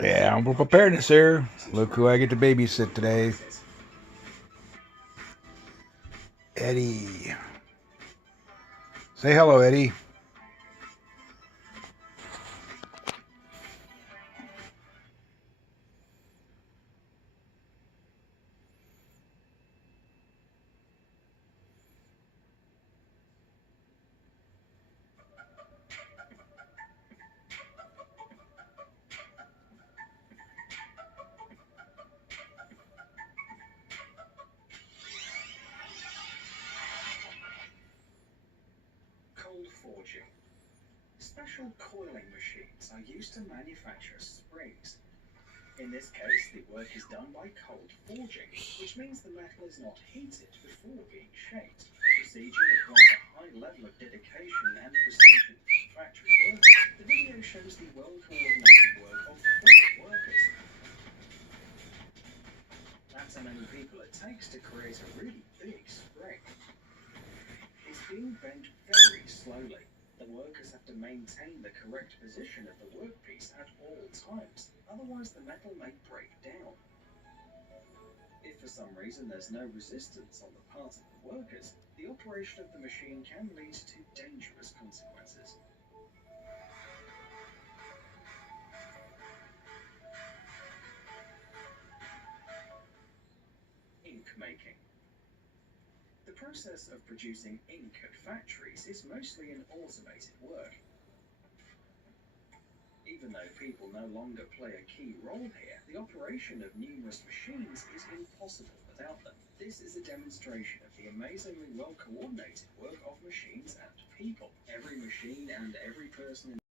Yeah, we're preparedness here. Look who I get to babysit today. Eddie. Say hello, Eddie. Cold forging. Special coiling machines are used to manufacture springs. In this case, the work is done by cold forging, which means the metal is not heated before being shaped. The procedure requires a high level of dedication and precision from factory workers. The video shows the well-coordinated work of 4 workers. That's how many people it takes to create a really big spring. It's being bent very slowly. The workers have to maintain the correct position of the workpiece at all times, otherwise the metal may break down. If for some reason there's no resistance on the part of the workers, the operation of the machine can lead to dangerous consequences. Ink making. The process of producing ink at factories is mostly an automated work. Even though people no longer play a key role here, the operation of numerous machines is impossible without them. This is a demonstration of the amazingly well-coordinated work of machines and people. Every machine and every person